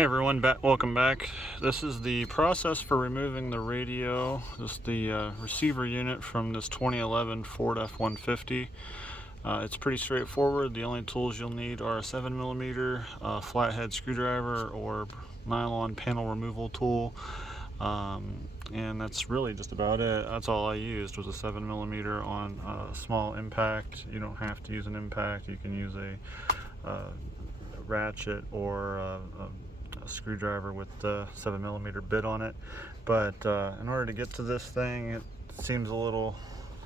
Hey everyone, welcome back. This is the process for removing the radio, the receiver unit from this 2011 Ford F-150. It's pretty straightforward. The only tools you'll need are a 7mm flathead screwdriver or nylon panel removal tool. And that's really just about it. That's all I used was a 7mm on a small impact. You don't have to use an impact. You can use a ratchet or a screwdriver with the 7mm bit on it. But in order to get to this thing, it seems a little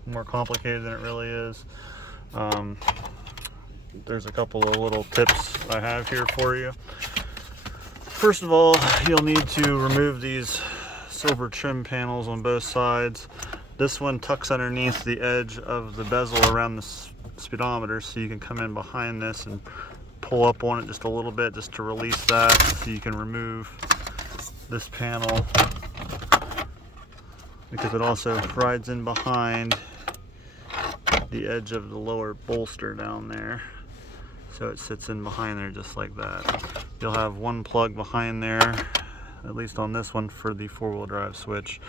more complicated than it really is. There's a couple of little tips I have here for you. First of all, you'll need to remove these silver trim panels on both sides. This one tucks underneath the edge of the bezel around the speedometer, so you can come in behind this and pull up on it just a little bit just to release that, so you can remove this panel, because it also rides in behind the edge of the lower bolster down there, so it sits in behind there just like that. You'll have one plug behind there, at least on this one, for the four-wheel drive switch.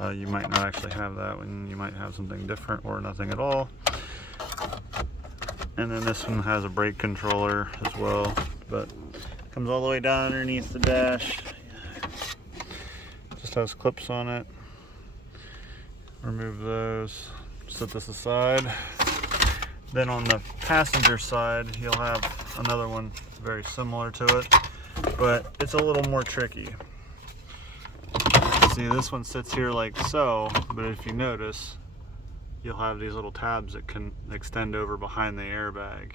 You might not actually have that one. You might have something different or nothing at all. And then this one has a brake controller as well, but comes all the way down underneath the dash. Just has clips on it. Remove those, set this aside. Then on the passenger side, you'll have another one very similar to it, but it's a little more tricky. See, this one sits here like so, but if you notice, you'll have these little tabs that can extend over behind the airbag.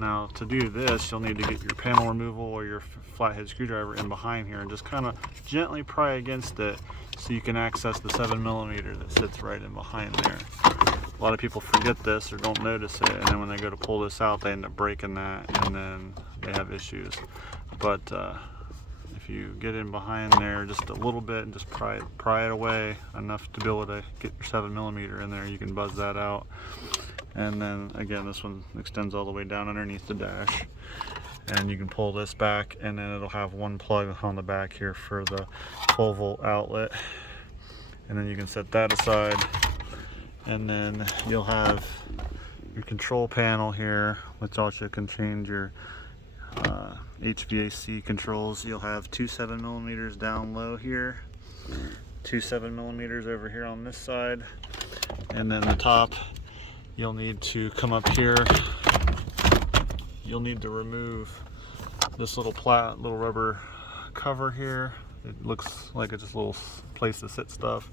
Now, to do this, you'll need to get your panel removal or your flathead screwdriver in behind here and just kind of gently pry against it so you can access the 7mm that sits right in behind there. A lot of people forget this or don't notice it, and then when they go to pull this out, they end up breaking that, and then they have issues. But if you get in behind there just a little bit and just pry it away enough to be able to get your 7mm in there, you can buzz that out. And then again, this one extends all the way down underneath the dash, and you can pull this back, and then it'll have one plug on the back here for the 12-volt outlet, and then you can set that aside. And then you'll have your control panel here, which also can change your HVAC controls. You'll have two 7mm down low here, two 7mm over here on this side, and then the top, you'll need to come up here. You'll need to remove this little rubber cover here. It looks like it's just a little place to sit stuff.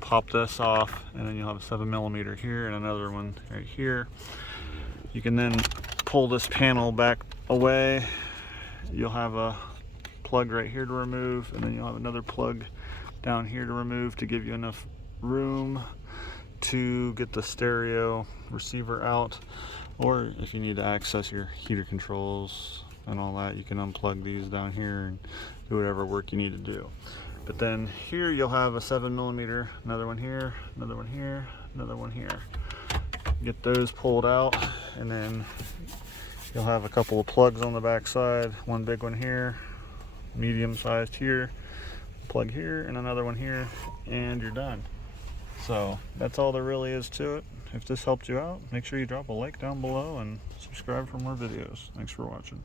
Pop this off, and then you'll have a 7mm here and another one right here. You can then pull this panel back away. You'll have a plug right here to remove, and then you'll have another plug down here to remove to give you enough room to get the stereo receiver out. Or if you need to access your heater controls and all that, you can unplug these down here and do whatever work you need to do. But then here you'll have a 7mm, another one here, another one here, another one here. Get those pulled out, and then you'll have a couple of plugs on the back side, one big one here, medium sized here, plug here, and another one here, and you're done. So that's all there really is to it. If this helped you out, make sure you drop a like down below and subscribe for more videos. Thanks for watching.